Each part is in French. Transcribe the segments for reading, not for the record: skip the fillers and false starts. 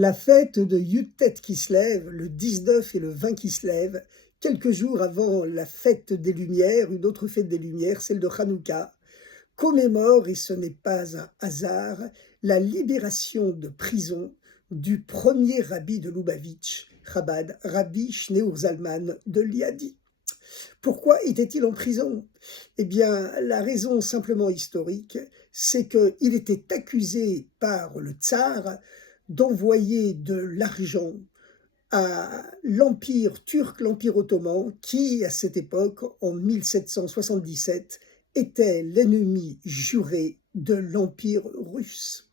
La fête de Yud-Tet Kislev, le 19 et le 20 Kislev, quelques jours avant la fête des Lumières, une autre fête des Lumières, celle de Hanouka, commémore, et ce n'est pas un hasard, la libération de prison du premier rabbi de Lubavitch, Chabad, Rabbi Shneur Zalman de Liadi. Pourquoi était-il en prison? Eh bien, la raison simplement historique, c'est qu'il était accusé par le tsar d'envoyer de l'argent à l'Empire turc, l'Empire ottoman, qui, à cette époque, en 1777, était l'ennemi juré de l'Empire russe.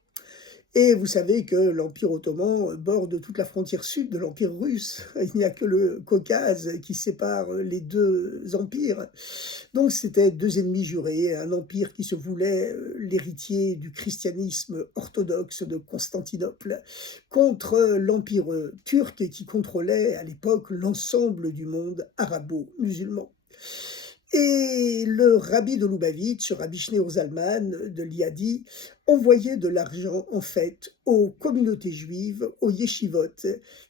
Et vous savez que l'Empire ottoman borde toute la frontière sud de l'Empire russe. Il n'y a que le Caucase qui sépare les deux empires. Donc c'était deux ennemis jurés, un empire qui se voulait l'héritier du christianisme orthodoxe de Constantinople, contre l'Empire turc qui contrôlait à l'époque l'ensemble du monde arabo-musulman. Et le rabbi de Lubavitch, Rabbi Shneur Zalman de Liadi, envoyait de l'argent en fait aux communautés juives, aux yeshivot,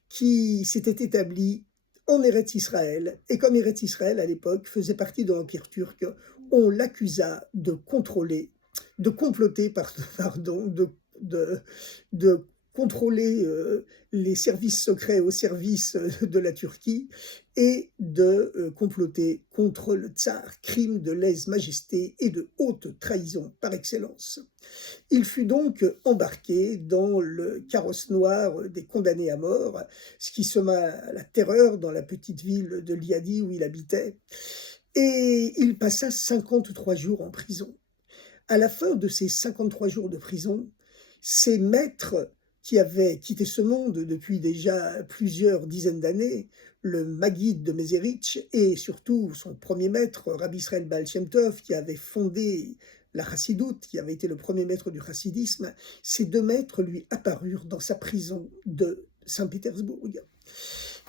qui s'étaient établies en Eretz Israël. Et comme Eretz Israël à l'époque faisait partie de l'Empire turc, on l'accusa de contrôler, de comploter, pardon, de contrôler les services secrets au service de la Turquie et de comploter contre le tsar, crime de lèse-majesté et de haute trahison par excellence. Il fut donc embarqué dans le carrosse noir des condamnés à mort, ce qui sema la terreur dans la petite ville de Liadi où il habitait, et il passa 53 jours en prison. À la fin de ces 53 jours de prison, ses maîtres qui avait quitté ce monde depuis déjà plusieurs dizaines d'années, le Maguide de Mézérich et surtout son premier maître, Rabbi Israël Baal Shem Tov, qui avait fondé la Chassidoute, qui avait été le premier maître du chassidisme, ces deux maîtres lui apparurent dans sa prison de Saint-Pétersbourg.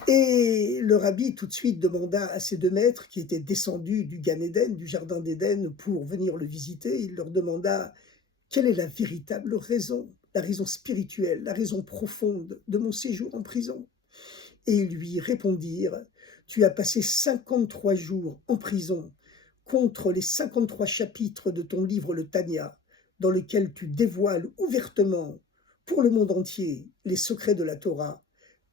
Et le rabbi tout de suite demanda à ces deux maîtres qui étaient descendus du Gan Eden, du Jardin d'Éden, pour venir le visiter, il leur demanda quelle est la véritable raison, la raison spirituelle, la raison profonde de mon séjour en prison. Et ils lui répondirent, tu as passé 53 jours en prison contre les 53 chapitres de ton livre le Tanya, dans lequel tu dévoiles ouvertement pour le monde entier les secrets de la Torah,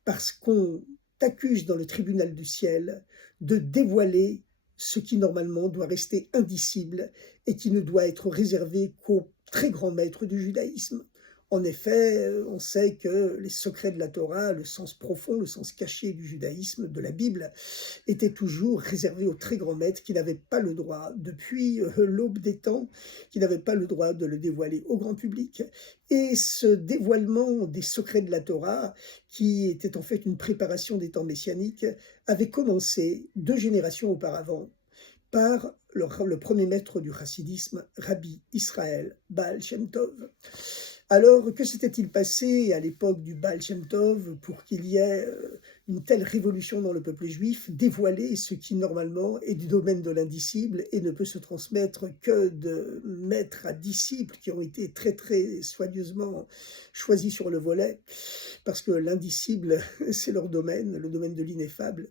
parce qu'on t'accuse dans le tribunal du ciel de dévoiler ce qui normalement doit rester indicible et qui ne doit être réservé qu'aux très grands maîtres du judaïsme. En effet, on sait que les secrets de la Torah, le sens profond, le sens caché du judaïsme, de la Bible, étaient toujours réservés aux très grands maîtres qui n'avaient pas le droit, depuis l'aube des temps, qui n'avaient pas le droit de le dévoiler au grand public. Et ce dévoilement des secrets de la Torah, qui était en fait une préparation des temps messianiques, avait commencé 2 générations auparavant par le premier maître du chassidisme, Rabbi Israël Baal Shem Tov. Alors, que s'était-il passé à l'époque du Baal Shem Tov pour qu'il y ait une telle révolution dans le peuple juif, dévoiler ce qui normalement est du domaine de l'indicible et ne peut se transmettre que de maître à disciples qui ont été très très soigneusement choisis sur le volet, parce que l'indicible, c'est leur domaine, le domaine de l'ineffable.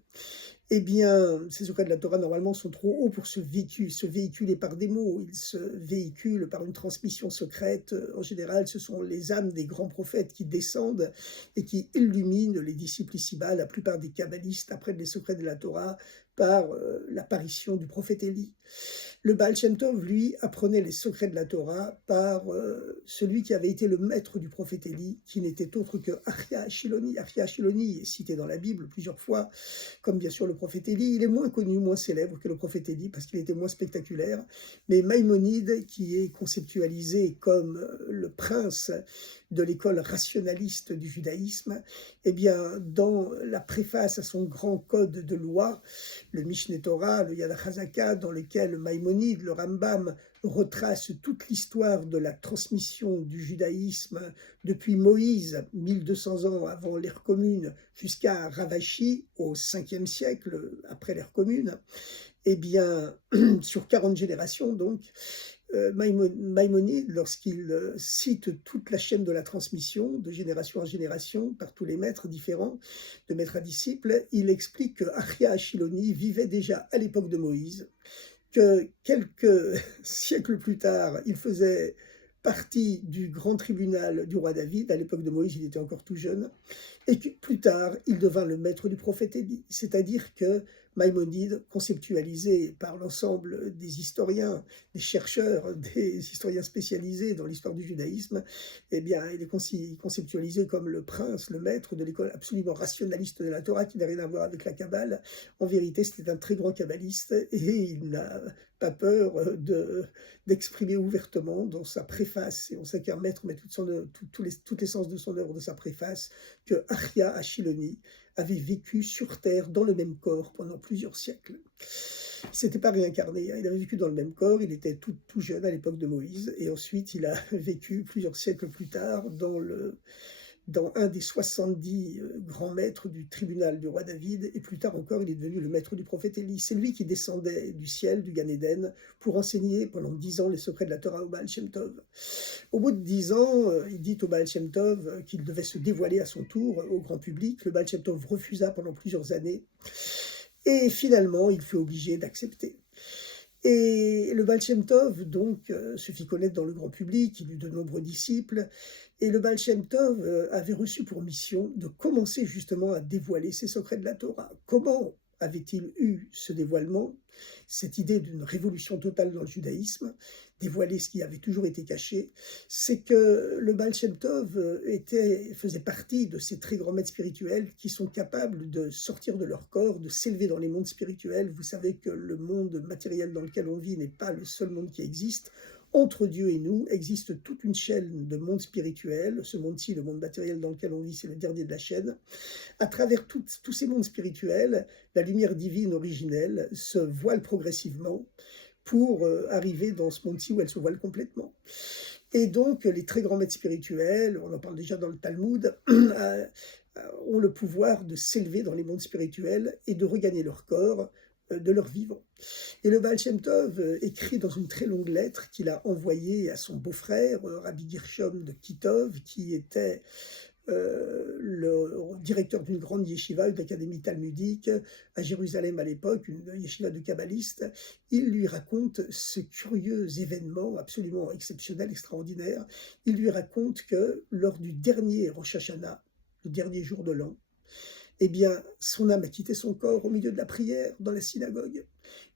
Eh bien, ces secrets de la Torah, normalement, sont trop hauts pour se véhiculer par des mots. Ils se véhiculent par une transmission secrète. En général, ce sont les âmes des grands prophètes qui descendent et qui illuminent les disciples ici-bas. La plupart des kabbalistes apprennent les secrets de la Torah par l'apparition du prophète Élie. Le Baal Shem Tov, lui, apprenait les secrets de la Torah par celui qui avait été le maître du prophète Élie, qui n'était autre que Achia Shiloni. Achia Shiloni est cité dans la Bible plusieurs fois, comme bien sûr le prophète Élie. Il est moins connu, moins célèbre que le prophète Élie, parce qu'il était moins spectaculaire. Mais Maïmonide, qui est conceptualisé comme le prince de l'école rationaliste du judaïsme, eh bien, dans la préface à son grand code de loi, le Mishneh Torah, le Yad HaChazaka, dans lequel Maïmonide, le Rambam, retrace toute l'histoire de la transmission du judaïsme depuis Moïse, 1200 ans avant l'ère commune, jusqu'à Ravashi, au 5e siècle après l'ère commune, eh bien, sur 40 générations donc, Maïmonide, lorsqu'il cite toute la chaîne de la transmission, de génération en génération, par tous les maîtres différents, de maître à disciple, il explique que Achia Achiloni vivait déjà à l'époque de Moïse, que quelques siècles plus tard, il faisait partie du grand tribunal du roi David. À l'époque de Moïse, il était encore tout jeune, et que plus tard, il devint le maître du prophète Élie. C'est-à-dire que Maïmonide, conceptualisé par l'ensemble des historiens, des chercheurs, des historiens spécialisés dans l'histoire du judaïsme, eh bien, il est conceptualisé comme le prince, le maître de l'école absolument rationaliste de la Torah, qui n'a rien à voir avec la Kabbale. En vérité, c'était un très grand kabbaliste, et il n'a pas peur d'exprimer ouvertement dans sa préface, et on sait qu'un maître met toute l'essence de son œuvre de sa préface, que Achia Achiloni avait vécu sur Terre dans le même corps pendant plusieurs siècles. Il ne s'était pas réincarné, hein. Il avait vécu dans le même corps, il était tout jeune à l'époque de Moïse, et ensuite il a vécu plusieurs siècles plus tard dans un des 70 grands maîtres du tribunal du roi David, et plus tard encore, il est devenu le maître du prophète Élie. C'est lui qui descendait du ciel, du Gan Eden, pour enseigner pendant 10 ans les secrets de la Torah au Baal Shem Tov. Au bout de 10 ans, il dit au Baal Shem Tov qu'il devait se dévoiler à son tour au grand public. Le Baal Shem Tov refusa pendant plusieurs années, et finalement, il fut obligé d'accepter. Et le Baal Shem Tov, donc, se fit connaître dans le grand public, il eut de nombreux disciples, et le Baal Shem Tov avait reçu pour mission de commencer justement à dévoiler ses secrets de la Torah. Comment avait-il eu ce dévoilement, cette idée d'une révolution totale dans le judaïsme, dévoiler ce qui avait toujours été caché? C'est que le Baal Shem Tov faisait partie de ces très grands maîtres spirituels qui sont capables de sortir de leur corps, de s'élever dans les mondes spirituels. Vous savez que le monde matériel dans lequel on vit n'est pas le seul monde qui existe. Entre Dieu et nous existe toute une chaîne de mondes spirituels. Ce monde-ci, le monde matériel dans lequel on vit, c'est le dernier de la chaîne. À travers tous ces mondes spirituels, la lumière divine originelle se voile progressivement pour arriver dans ce monde-ci où elle se voile complètement. Et donc, les très grands maîtres spirituels, on en parle déjà dans le Talmud, ont le pouvoir de s'élever dans les mondes spirituels et de regagner leur corps de leur vivant. Et le Baal Shem Tov écrit dans une très longue lettre qu'il a envoyée à son beau-frère, Rabbi Gershom de Kitov, qui était le directeur d'une grande yeshiva, une académie talmudique à Jérusalem à l'époque, une yeshiva de kabbalistes. Il lui raconte ce curieux événement absolument exceptionnel, extraordinaire. Il lui raconte que lors du dernier Rosh Hashanah, le dernier jour de l'an, eh bien, son âme a quitté son corps au milieu de la prière dans la synagogue.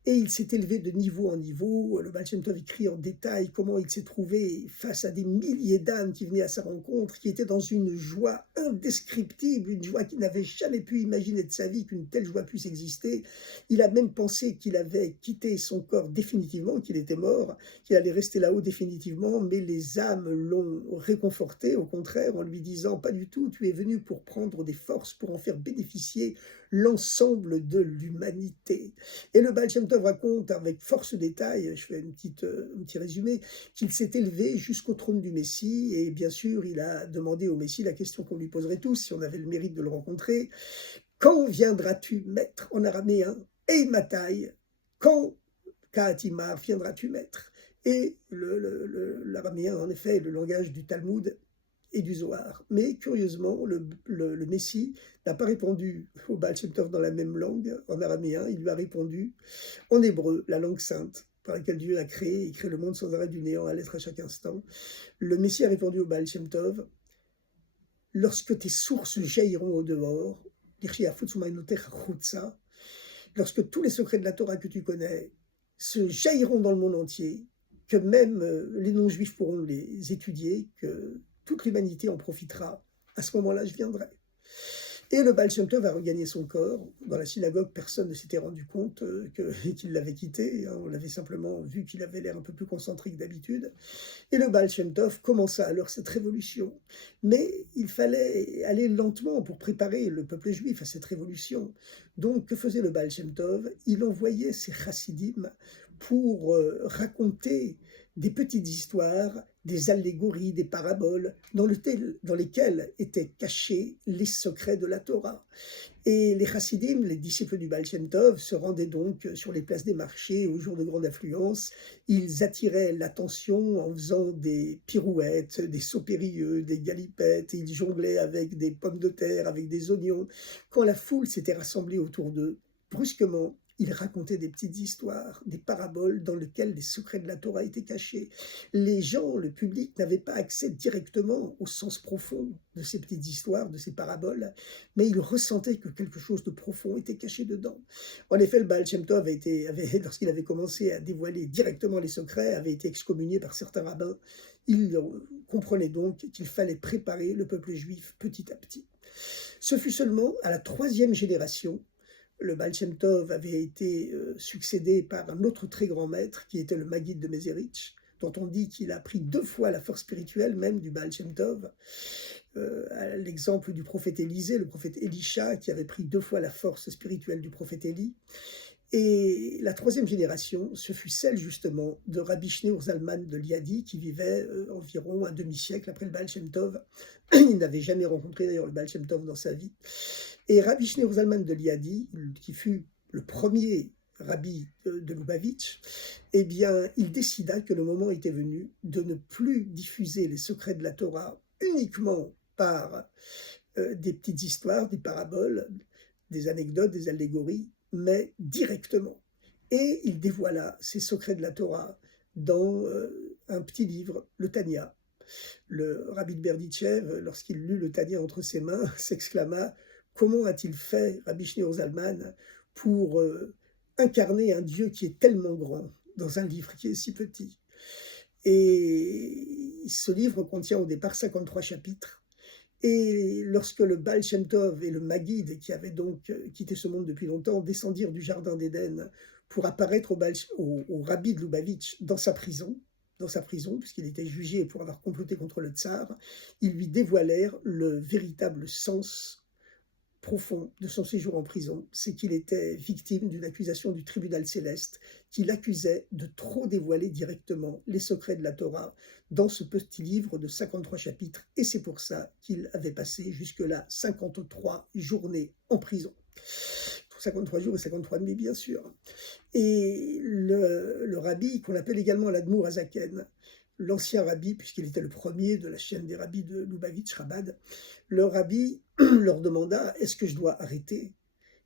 Et il s'est élevé de niveau en niveau. Le Baal Shem Tov écrit en détail comment il s'est trouvé face à des milliers d'âmes qui venaient à sa rencontre, qui étaient dans une joie indescriptible, une joie qu'il n'avait jamais pu imaginer de sa vie, qu'une telle joie puisse exister. Il a même pensé qu'il avait quitté son corps définitivement, qu'il était mort, qu'il allait rester là-haut définitivement, mais les âmes l'ont réconforté, au contraire, en lui disant « Pas du tout, tu es venu pour prendre des forces, pour en faire bénéficier l'ensemble de l'humanité. » Et le Baal Shem Tov raconte avec force détail, je fais un petit résumé, qu'il s'est élevé jusqu'au trône du Messie, et bien sûr, il a demandé au Messie la question qu'on lui poserait tous, si on avait le mérite de le rencontrer: « Quand viendras-tu, maître ?» en araméen, et Matai, quand Kaatimar viendras-tu, maître? Et l'araméen, en effet, est le langage du Talmud et du Zohar. Mais curieusement, le Messie n'a pas répondu au Baal Shem Tov dans la même langue, en araméen, il lui a répondu en hébreu, la langue sainte, par laquelle Dieu a créé le monde sans arrêt du néant à l'être à chaque instant. Le Messie a répondu au Baal Shem Tov: « Lorsque tes sources jailliront au dehors, lorsque tous les secrets de la Torah que tu connais se jailliront dans le monde entier, que même les non-juifs pourront les étudier, que toute l'humanité en profitera, à ce moment-là, je viendrai. » Et le Baal Shem Tov a regagné son corps. Dans la synagogue, personne ne s'était rendu compte qu'il l'avait quitté. On l'avait simplement vu qu'il avait l'air un peu plus concentré que d'habitude. Et le Baal Shem Tov commença alors cette révolution. Mais il fallait aller lentement pour préparer le peuple juif à cette révolution. Donc, que faisait le Baal Shem Tov? Il envoyait ses chassidim pour raconter des petites histoires des allégories, des paraboles, dans lesquelles étaient cachés les secrets de la Torah. Et les chassidim, les disciples du Baal Shem Tov, se rendaient donc sur les places des marchés au jour de grande affluence. Ils attiraient l'attention en faisant des pirouettes, des sauts périlleux, des galipettes. Ils jonglaient avec des pommes de terre, avec des oignons. Quand la foule s'était rassemblée autour d'eux, brusquement, ils racontaient des petites histoires, des paraboles dans lesquelles les secrets de la Torah étaient cachés. Les gens, le public, n'avaient pas accès directement au sens profond de ces petites histoires, de ces paraboles, mais ils ressentaient que quelque chose de profond était caché dedans. En effet, le Baal Shem Tov lorsqu'il avait commencé à dévoiler directement les secrets, avait été excommunié par certains rabbins. Il comprenait donc qu'il fallait préparer le peuple juif petit à petit. Ce fut seulement à la 3e génération. Le Baal Shem Tov avait été succédé par un autre très grand maître qui était le Maguide de Mezerich, dont on dit qu'il a pris 2 fois la force spirituelle même du Baal Shem Tov, à l'exemple du prophète Élisée, le prophète Élisha, qui avait pris 2 fois la force spirituelle du prophète Élie. Et la 3e génération, ce fut celle justement de Rabbi Shneur Zalman de Liadi, qui vivait environ un demi-siècle après le Baal Shem Tov. Il n'avait jamais rencontré d'ailleurs le Baal Shem Tov dans sa vie. Et Rabbi Shneur Zalman de Liadi, qui fut le premier rabbi de Lubavitch, eh bien, il décida que le moment était venu de ne plus diffuser les secrets de la Torah uniquement par des petites histoires, des paraboles, des anecdotes, des allégories, mais directement. Et il dévoila ces secrets de la Torah dans un petit livre, le Tanya. Le rabbi de Berditchev, lorsqu'il lut le Tanya entre ses mains, s'exclama « Comment a-t-il fait, Rabbi Shneur Zalman, pour incarner un Dieu qui est tellement grand dans un livre qui est si petit ?» Et ce livre contient au départ 53 chapitres. Et lorsque le Baal Shem Tov et le Maguide, qui avaient donc quitté ce monde depuis longtemps, descendirent du Jardin d'Éden pour apparaître au rabbi de Lubavitch dans sa prison, puisqu'il était jugé pour avoir comploté contre le tsar, ils lui dévoilèrent le véritable sens profond de son séjour en prison, c'est qu'il était victime d'une accusation du tribunal céleste qui l'accusait de trop dévoiler directement les secrets de la Torah dans ce petit livre de 53 chapitres, et c'est pour ça qu'il avait passé jusque-là 53 journées en prison. 53 jours et 53 nuits, bien sûr. Et le rabbi, qu'on appelle également l'Admour Azaken, l'ancien rabbi, puisqu'il était le premier de la chaîne des rabbis de Lubavitch, Chabad, le rabbi leur demanda « Est-ce que je dois arrêter ?»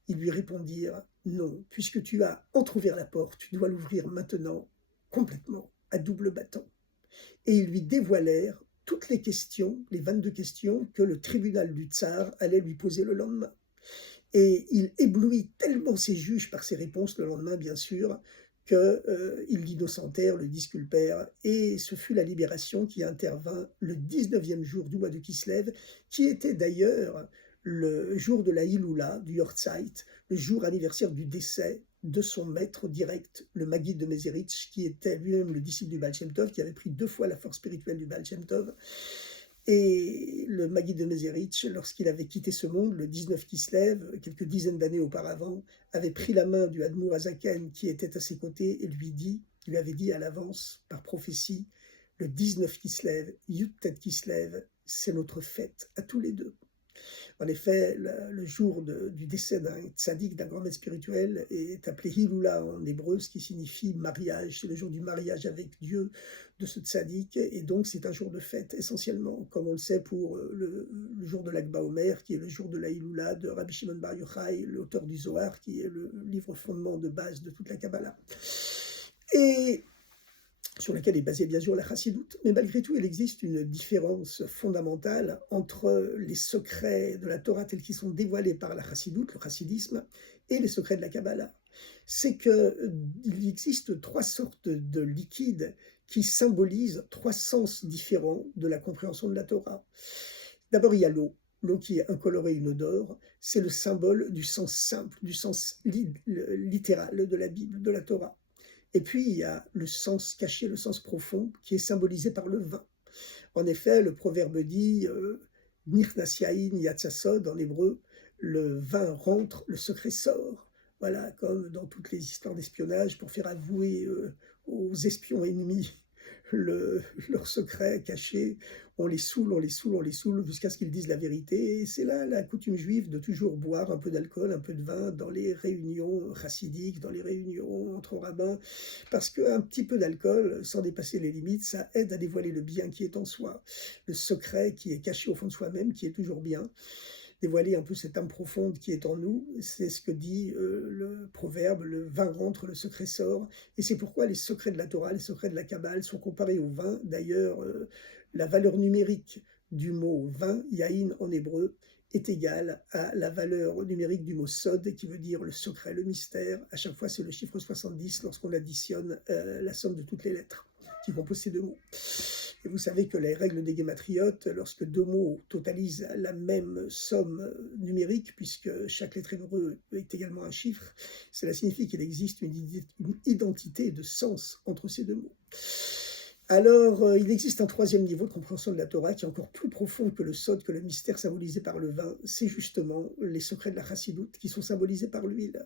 Ils lui répondirent « Non, puisque tu as entrouvert la porte, tu dois l'ouvrir maintenant, complètement, à double battant. » Et ils lui dévoilèrent toutes les questions, les 22 questions que le tribunal du tsar allait lui poser le lendemain. Et il éblouit tellement ses juges par ses réponses le lendemain, bien sûr, qu'ils l'innocentèrent, le disculpèrent, et ce fut la libération qui intervint le 19e jour du mois de Kislev, qui était d'ailleurs le jour de la Hiloula, du Yortzeit, le jour anniversaire du décès de son maître direct, le Maguide de Mezerich, qui était lui-même le disciple du Baal Shem Tov, qui avait pris 2 fois la force spirituelle du Baal Shem Tov. Et le Maguide de Mezerich, lorsqu'il avait quitté ce monde, le 19 Kislev, quelques dizaines d'années auparavant, avait pris la main du Admour Azaken qui était à ses côtés et lui avait dit à l'avance, par prophétie, le 19 Kislev, Yud-Tet Kislev, c'est notre fête à tous les deux. En effet, le jour du décès d'un tzaddik, d'un grand maître spirituel, est appelé Hiloula en hébreu, ce qui signifie mariage. C'est le jour du mariage avec Dieu de ce tzaddik, et donc c'est un jour de fête essentiellement, comme on le sait pour le jour de l'Akba Omer, qui est le jour de la Hiloula de Rabbi Shimon Bar Yochai, l'auteur du Zohar, qui est le livre fondement de base de toute la Kabbalah. Et sur laquelle est basée bien sûr la chassidoute, mais malgré tout, il existe une différence fondamentale entre les secrets de la Torah tels qu'ils sont dévoilés par la chassidoute, le chassidisme, et les secrets de la Kabbalah. C'est qu'il existe 3 sortes de liquides qui symbolisent 3 sens différents de la compréhension de la Torah. D'abord, il y a l'eau. L'eau qui est incolorée, inodore, c'est le symbole du sens simple, du sens littéral de la Bible, de la Torah. Et puis, il y a le sens caché, le sens profond, qui est symbolisé par le vin. En effet, le proverbe dit « Nichnas yain yatsasod » en hébreu, le vin rentre, le secret sort. Voilà, comme dans toutes les histoires d'espionnage, pour faire avouer aux espions ennemis leur secret caché, on les saoule, on les saoule, on les saoule jusqu'à ce qu'ils disent la vérité. Et c'est là la coutume juive de toujours boire un peu d'alcool, un peu de vin dans les réunions chassidiques, dans les réunions entre rabbins, parce qu'un petit peu d'alcool, sans dépasser les limites, ça aide à dévoiler le bien qui est en soi, le secret qui est caché au fond de soi-même, qui est toujours bien. Dévoiler un peu cette âme profonde qui est en nous, c'est ce que dit le proverbe, le vin rentre, le secret sort, et c'est pourquoi les secrets de la Torah, les secrets de la Kabbale sont comparés au vin. D'ailleurs, la valeur numérique du mot vin, yaïn en hébreu, est égale à la valeur numérique du mot sod, qui veut dire le secret, le mystère. À chaque fois, c'est le chiffre 70 lorsqu'on additionne la somme de toutes les lettres qui composent ces deux mots. Et vous savez que les règles des guématriotes, lorsque deux mots totalisent la même somme numérique, puisque chaque lettre hébreu est également un chiffre, cela signifie qu'il existe une identité de sens entre ces deux mots. Alors, il existe un troisième niveau de compréhension de la Torah qui est encore plus profond que le sod, que le mystère symbolisé par le vin. C'est justement les secrets de la chassidoute qui sont symbolisés par l'huile.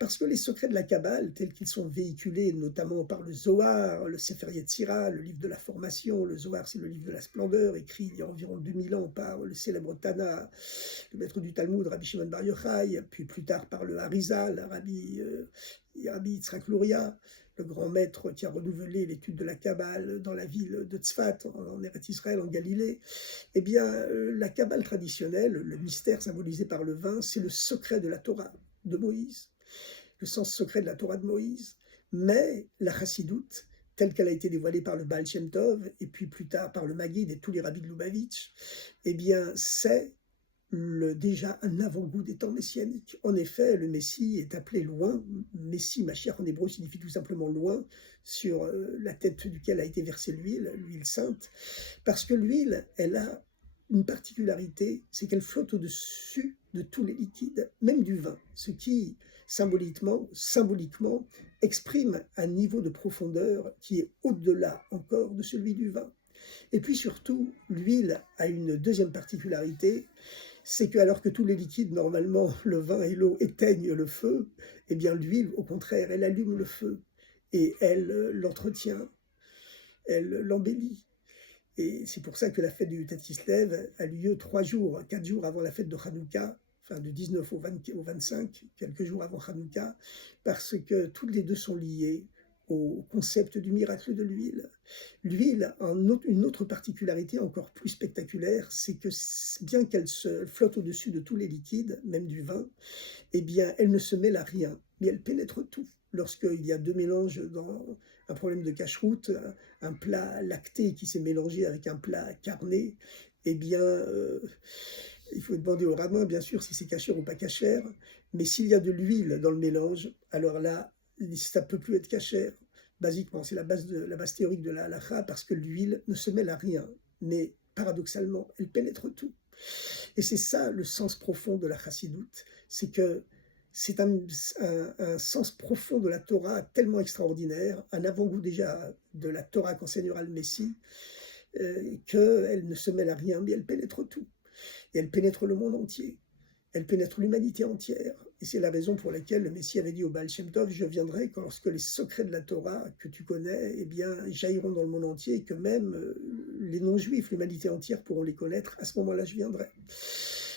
Parce que les secrets de la Kabbale, tels qu'ils sont véhiculés notamment par le Zohar, le Sefer Yetzira, le livre de la formation, le Zohar c'est le livre de la splendeur, écrit il y a environ 2000 ans par le célèbre Tana, le maître du Talmud, Rabbi Shimon Bar Yochai, puis plus tard par le Harizal, Rabbi Yitzhak Luria, le grand maître qui a renouvelé l'étude de la Kabbale dans la ville de Tzfat, en Eretz Israël, en Galilée. Eh bien, la Kabbale traditionnelle, le mystère symbolisé par le vin, c'est le secret de la Torah de Moïse, le sens secret de la Torah de Moïse. Mais la chassidoute, telle qu'elle a été dévoilée par le Baal Shem Tov, et puis plus tard par le Maguid et tous les rabbis de Lubavitch, eh bien, c'est déjà un avant-goût des temps messianiques. En effet, le Messie est appelé loin. Messie, Mashiach en hébreu, signifie tout simplement loin, sur la tête duquel a été versée l'huile sainte, parce que l'huile, elle a une particularité, c'est qu'elle flotte au-dessus de tous les liquides, même du vin, ce qui, symboliquement, exprime un niveau de profondeur qui est au-delà encore de celui du vin. Et puis surtout, l'huile a une deuxième particularité, c'est que alors que tous les liquides, normalement, le vin et l'eau éteignent le feu, eh bien l'huile, au contraire, elle allume le feu et elle l'entretient, elle l'embellit. Et c'est pour ça que la fête du Yutat Kislev a lieu 3 jours, 4 jours avant la fête de Hanouka, enfin du 19 au 25, quelques jours avant Hanouka, parce que toutes les deux sont liées au concept du miracle de l'huile. L'huile a une autre particularité encore plus spectaculaire, c'est que bien qu'elle se flotte au-dessus de tous les liquides, même du vin, eh bien elle ne se mêle à rien, mais elle pénètre tout. Lorsqu'il y a deux mélanges dans un problème de cache-route, un plat lacté qui s'est mélangé avec un plat carné, eh bien il faut demander au rabbin, bien sûr, si c'est cachère ou pas cachère, mais s'il y a de l'huile dans le mélange, alors là, ça ne peut plus être cachère. Basiquement, c'est la base théorique de la halakha, parce que l'huile ne se mêle à rien, mais paradoxalement, elle pénètre tout. Et c'est ça le sens profond de la chassidoute, c'est que c'est un sens profond de la Torah tellement extraordinaire, un avant-goût déjà de la Torah qu'enseignera le Messie, qu'elle ne se mêle à rien, mais elle pénètre tout. Et elle pénètre le monde entier. Elle pénètre l'humanité entière. Et c'est la raison pour laquelle le Messie avait dit au Baal Shem Tov, je viendrai lorsque les secrets de la Torah que tu connais, eh bien, jailliront dans le monde entier, et que même les non-juifs, l'humanité entière pourront les connaître. À ce moment-là, je viendrai.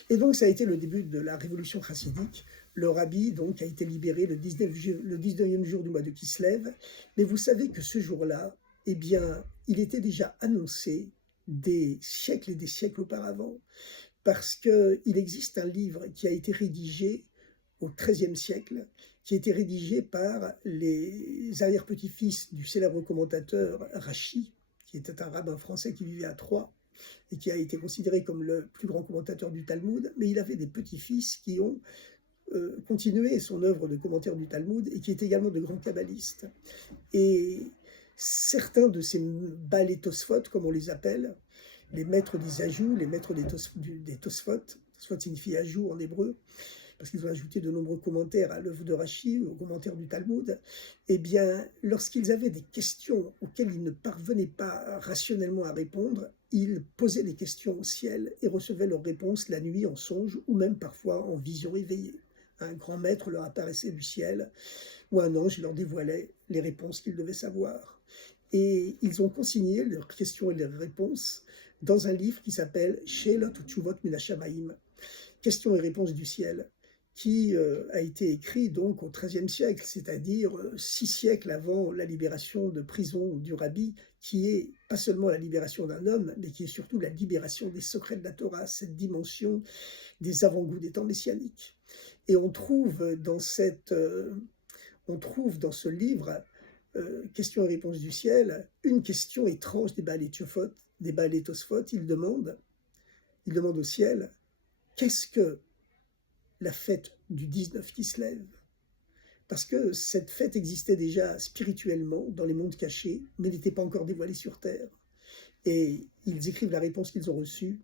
Et donc, ça a été le début de la révolution chassidique. Le rabbi, donc, a été libéré le 19e jour du mois de Kislev. Mais vous savez que ce jour-là, eh bien, il était déjà annoncé des siècles et des siècles auparavant, parce qu'il existe un livre qui a été rédigé au XIIIe siècle, qui a été rédigé par les arrière-petits-fils du célèbre commentateur Rachi, qui était un rabbin français qui vivait à Troyes, et qui a été considéré comme le plus grand commentateur du Talmud, mais il avait des petits-fils qui ont continué son œuvre de commentaire du Talmud, et qui étaient également de grands kabbalistes. Et certains de ces Baalei Tosfot, comme on les appelle, les maîtres des ajouts, les maîtres des Tosfot, Tosfot signifie ajout en hébreu, parce qu'ils ont ajouté de nombreux commentaires à l'œuvre de Rachi, aux commentaires du Talmud, eh bien, lorsqu'ils avaient des questions auxquelles ils ne parvenaient pas rationnellement à répondre, ils posaient des questions au ciel et recevaient leurs réponses la nuit en songe, ou même parfois en vision éveillée. Un grand maître leur apparaissait du ciel, ou un ange leur dévoilait les réponses qu'ils devaient savoir. et ils ont consigné leurs questions et leurs réponses dans un livre qui s'appelle Sheelot Utshuvot Min Hashamayim, questions et réponses du ciel, qui a été écrit donc au XIIIe siècle, c'est-à-dire 6 siècles avant la libération de prison du Rabbi, qui est pas seulement la libération d'un homme, mais qui est surtout la libération des secrets de la Torah, cette dimension des avant-goûts des temps messianiques. Et on trouve dans ce livre, questions et réponses du ciel, une question étrange des Baalei Teshuvot, des Baalei Tosfot. Il demande au ciel, qu'est-ce que la fête du 19 qui se lève? Parce que cette fête existait déjà spirituellement dans les mondes cachés, mais n'était pas encore dévoilée sur terre. Et ils écrivent la réponse qu'ils ont reçue,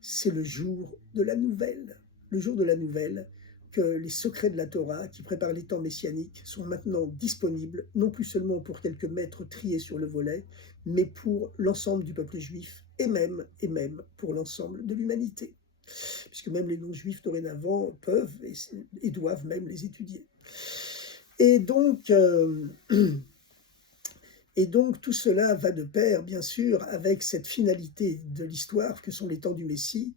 c'est le jour de la nouvelle. Le jour de la nouvelle, que les secrets de la Torah, qui préparent les temps messianiques, sont maintenant disponibles, non plus seulement pour quelques maîtres triés sur le volet, mais pour l'ensemble du peuple juif, et même pour l'ensemble de l'humanité. Puisque même les non-juifs dorénavant peuvent et doivent même les étudier. Et donc tout cela va de pair, bien sûr, avec cette finalité de l'histoire que sont les temps du Messie,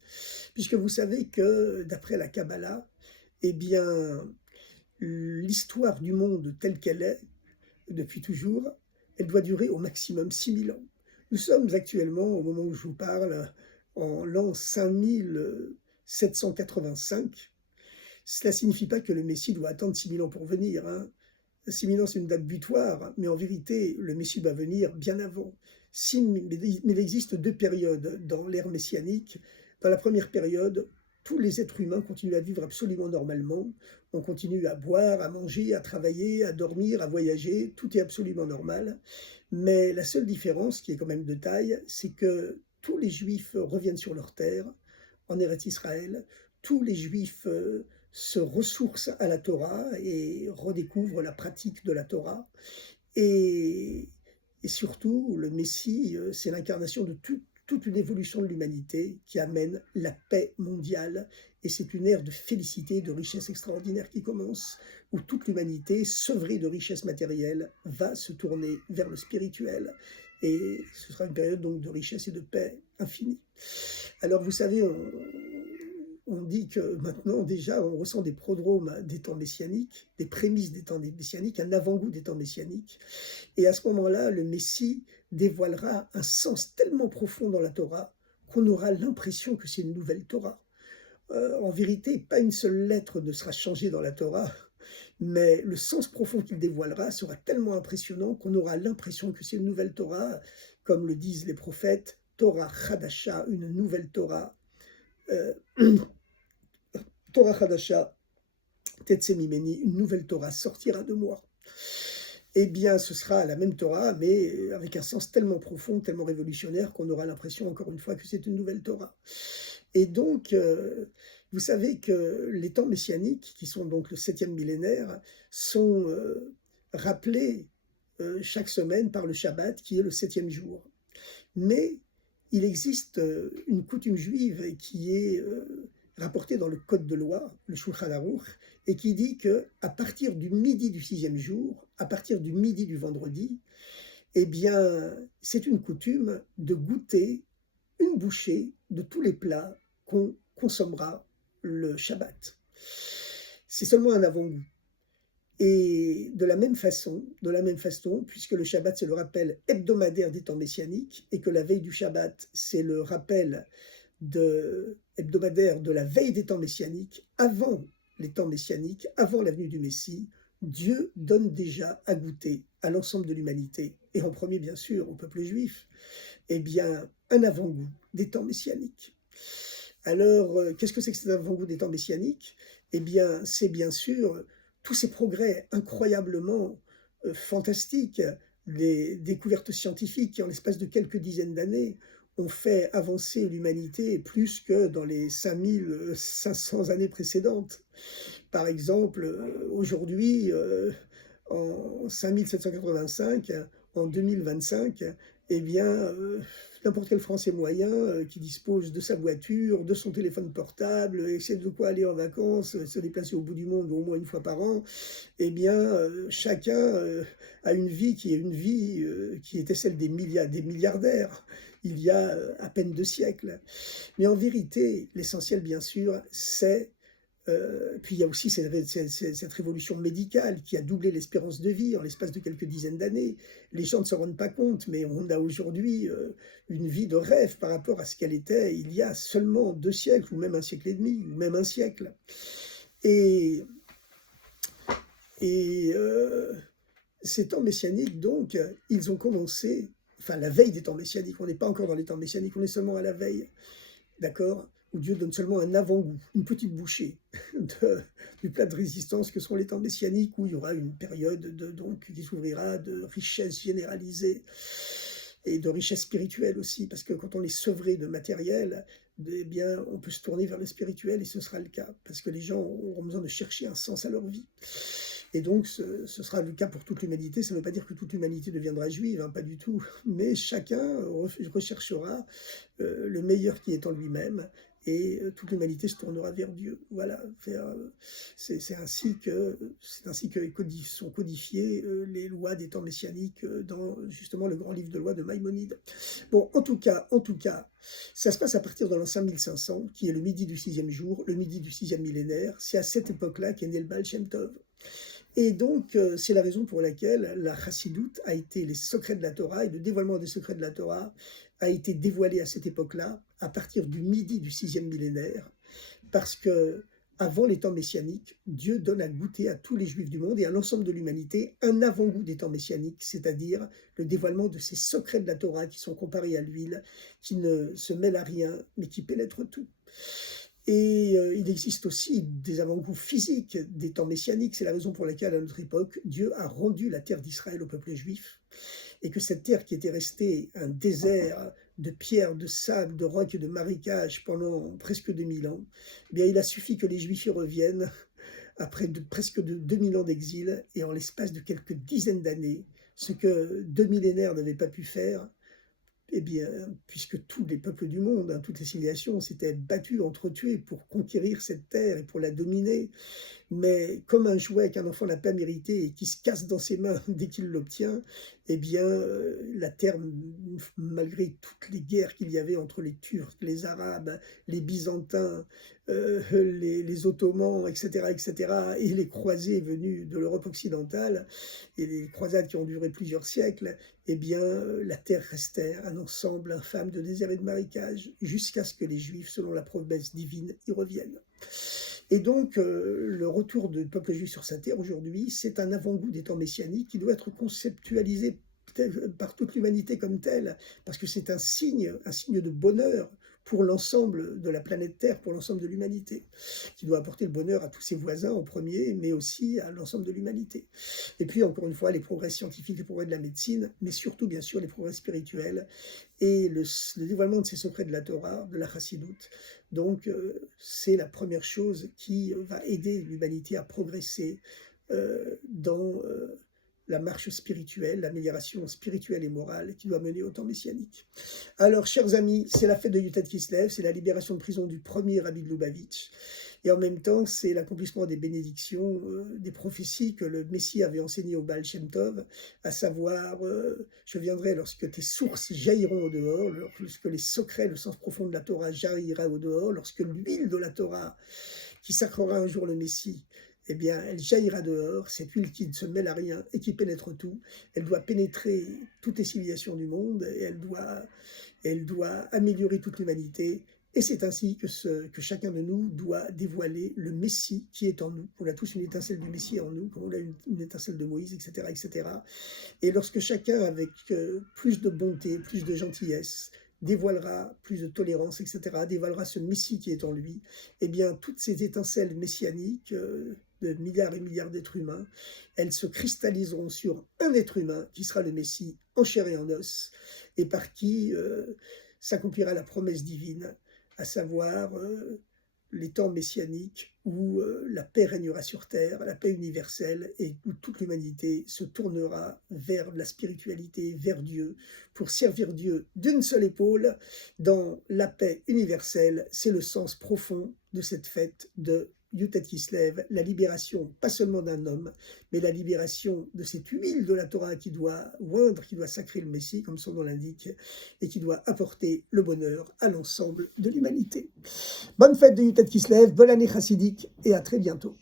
puisque vous savez que, d'après la Kabbalah, eh bien, l'histoire du monde telle qu'elle est, depuis toujours, elle doit durer au maximum 6000 ans. Nous sommes actuellement, au moment où je vous parle, en l'an 5785. Cela ne signifie pas que le Messie doit attendre 6000 ans pour venir. 6000 ans, c'est une date butoir, mais en vérité, le Messie va venir bien avant. Mais il existe 2 périodes dans l'ère messianique. Dans la première période, tous les êtres humains continuent à vivre absolument normalement. On continue à boire, à manger, à travailler, à dormir, à voyager. Tout est absolument normal. Mais la seule différence, qui est quand même de taille, c'est que tous les Juifs reviennent sur leur terre, en Eretz Israël. Tous les Juifs se ressourcent à la Torah et redécouvrent la pratique de la Torah. Et surtout, le Messie, c'est l'incarnation de toute une évolution de l'humanité qui amène la paix mondiale. Et c'est une ère de félicité, de richesse extraordinaire qui commence, où toute l'humanité, sevrée de richesses matérielles, va se tourner vers le spirituel. Et ce sera une période donc de richesse et de paix infinie. Alors vous savez, on dit que maintenant déjà on ressent des prodromes des temps messianiques, des prémices des temps messianiques, un avant-goût des temps messianiques. Et à ce moment-là, le Messie dévoilera un sens tellement profond dans la Torah qu'on aura l'impression que c'est une nouvelle Torah. En vérité, pas une seule lettre ne sera changée dans la Torah, mais le sens profond qu'il dévoilera sera tellement impressionnant qu'on aura l'impression que c'est une nouvelle Torah, comme le disent les prophètes, Torah Chadasha, une nouvelle Torah. Torah Chadasha, Tetsé Mimeni, une nouvelle Torah sortira de moi. Eh bien, ce sera la même Torah, mais avec un sens tellement profond, tellement révolutionnaire, qu'on aura l'impression, encore une fois, que c'est une nouvelle Torah. Et donc, vous savez que les temps messianiques, qui sont donc le 7e millénaire, sont rappelés chaque semaine par le Shabbat, qui est le 7e jour. Mais il existe une coutume juive qui est rapportée dans le Code de loi, le Shulchan Aruch, et qui dit qu'à partir du midi du 6e jour, à partir du midi du vendredi, eh bien, c'est une coutume de goûter une bouchée de tous les plats qu'on consommera le Shabbat. C'est seulement un avant-goût. Et de la même façon, puisque le Shabbat c'est le rappel hebdomadaire des temps messianiques et que la veille du Shabbat c'est le rappel hebdomadaire de la veille des temps messianiques, avant les temps messianiques, avant la venue du Messie, Dieu donne déjà à goûter à l'ensemble de l'humanité, et en premier bien sûr au peuple juif, eh bien un avant-goût des temps messianiques. Alors, qu'est-ce que c'est que cet avant-goût des temps messianiques? Eh bien, c'est bien sûr tous ces progrès incroyablement fantastiques, des découvertes scientifiques qui, en l'espace de quelques dizaines d'années, ont fait avancer l'humanité plus que dans les 5500 années précédentes. Par exemple, aujourd'hui, en 5785, en 2025, eh bien, n'importe quel Français moyen qui dispose de sa voiture, de son téléphone portable, et sait de quoi aller en vacances, se déplacer au bout du monde au moins une fois par an, eh bien, chacun a une vie qui est une vie qui était celle des milliardaires il y a à peine 2 siècles. Mais en vérité, l'essentiel, bien sûr, c'est puis il y a aussi cette révolution médicale qui a doublé l'espérance de vie en l'espace de quelques dizaines d'années. Les gens ne s'en rendent pas compte, mais on a aujourd'hui une vie de rêve par rapport à ce qu'elle était il y a seulement 2 siècles, ou même un siècle et demi, ou même un siècle. Et, et ces temps messianiques, donc, ils ont commencé, enfin la veille des temps messianiques, on n'est pas encore dans les temps messianiques, on est seulement à la veille, d'accord, où Dieu donne seulement un avant-goût, une petite bouchée du plat de résistance que seront les temps messianiques, où il y aura une période donc, qui s'ouvrira de richesse généralisée et de richesse spirituelle aussi, parce que quand on est sevré de matériel, eh bien, on peut se tourner vers le spirituel et ce sera le cas, parce que les gens auront besoin de chercher un sens à leur vie. Et donc, ce sera le cas pour toute l'humanité. Ça ne veut pas dire que toute l'humanité deviendra juive, hein, pas du tout. Mais chacun recherchera le meilleur qui est en lui-même et toute l'humanité se tournera vers Dieu. Voilà, c'est ainsi que sont codifiées les lois des temps messianiques dans justement le grand livre de loi de Maïmonide. Bon, en tout cas, ça se passe à partir de l'an 5500, qui est le midi du 6e jour, le midi du 6e millénaire. C'est à cette époque-là qu'est né le Baal Shem Tov. Et donc, c'est la raison pour laquelle la chassidoute a été, les secrets de la Torah et le dévoilement des secrets de la Torah a été dévoilé à cette époque-là, à partir du midi du 6e millénaire, parce que avant les temps messianiques, Dieu donne à goûter à tous les Juifs du monde et à l'ensemble de l'humanité un avant-goût des temps messianiques, c'est-à-dire le dévoilement de ces secrets de la Torah qui sont comparés à l'huile, qui ne se mêlent à rien, mais qui pénètrent tout. Et il existe aussi des avant-goûts physiques des temps messianiques. C'est la raison pour laquelle, à notre époque, Dieu a rendu la terre d'Israël au peuple juif, et que cette terre qui était restée un désert de pierres, de sable, de rocs et de marécages pendant presque 2000 ans, eh bien, il a suffi que les Juifs y reviennent après presque 2000 ans d'exil, et en l'espace de quelques dizaines d'années, ce que 2 millénaires n'avaient pas pu faire, eh bien, puisque tous les peuples du monde, hein, toutes les civilisations s'étaient battues, entretuées pour conquérir cette terre et pour la dominer, mais comme un jouet qu'un enfant n'a pas mérité et qui se casse dans ses mains dès qu'il l'obtient, eh bien, la terre, malgré toutes les guerres qu'il y avait entre les Turcs, les Arabes, les Byzantins, les Ottomans, etc., et les croisés venus de l'Europe occidentale, et les croisades qui ont duré plusieurs siècles, eh bien, la terre restait un ensemble infâme de désert et de marécages, jusqu'à ce que les Juifs, selon la promesse divine, y reviennent. Et donc, le retour du peuple juif sur sa terre aujourd'hui, c'est un avant-goût des temps messianiques qui doit être conceptualisé par toute l'humanité comme tel, parce que c'est un signe de bonheur pour l'ensemble de la planète Terre, pour l'ensemble de l'humanité, qui doit apporter le bonheur à tous ses voisins en premier, mais aussi à l'ensemble de l'humanité. Et puis, encore une fois, les progrès scientifiques, les progrès de la médecine, mais surtout, bien sûr, les progrès spirituels et le dévoilement de ces secrets de la Torah, de la chassidoute. Donc, c'est la première chose qui va aider l'humanité à progresser dans la marche spirituelle, l'amélioration spirituelle et morale qui doit mener au temps messianique. Alors, chers amis, c'est la fête de Yutat Kislev, c'est la libération de prison du premier rabbi de Lubavitch, et en même temps, c'est l'accomplissement des bénédictions, des prophéties que le Messie avait enseignées au Baal Shem Tov, à savoir, je viendrai lorsque tes sources jailliront au dehors, lorsque les secrets, le sens profond de la Torah jaillira au dehors, lorsque l'huile de la Torah, qui sacrera un jour le Messie, eh bien, elle jaillira dehors, cette huile qui ne se mêle à rien et qui pénètre tout. Elle doit pénétrer toutes les civilisations du monde, et elle doit améliorer toute l'humanité. Et c'est ainsi que chacun de nous doit dévoiler le Messie qui est en nous. On a tous une étincelle du Messie en nous, comme on a une étincelle de Moïse, etc., etc. Et lorsque chacun, avec plus de bonté, plus de gentillesse, dévoilera plus de tolérance, etc., dévoilera ce Messie qui est en lui, eh bien, toutes ces étincelles messianiques de milliards et milliards d'êtres humains, elles se cristalliseront sur un être humain qui sera le Messie en chair et en os, et par qui s'accomplira la promesse divine, à savoir les temps messianiques où la paix régnera sur terre, la paix universelle, et où toute l'humanité se tournera vers la spiritualité, vers Dieu, pour servir Dieu d'une seule épaule dans la paix universelle. C'est le sens profond de cette fête de Yutet Kislev, la libération, pas seulement d'un homme, mais la libération de cette huile de la Torah qui doit oindre, qui doit sacrer le Messie, comme son nom l'indique, et qui doit apporter le bonheur à l'ensemble de l'humanité. Bonne fête de Yutet Kislev, bonne année chassidique, et à très bientôt.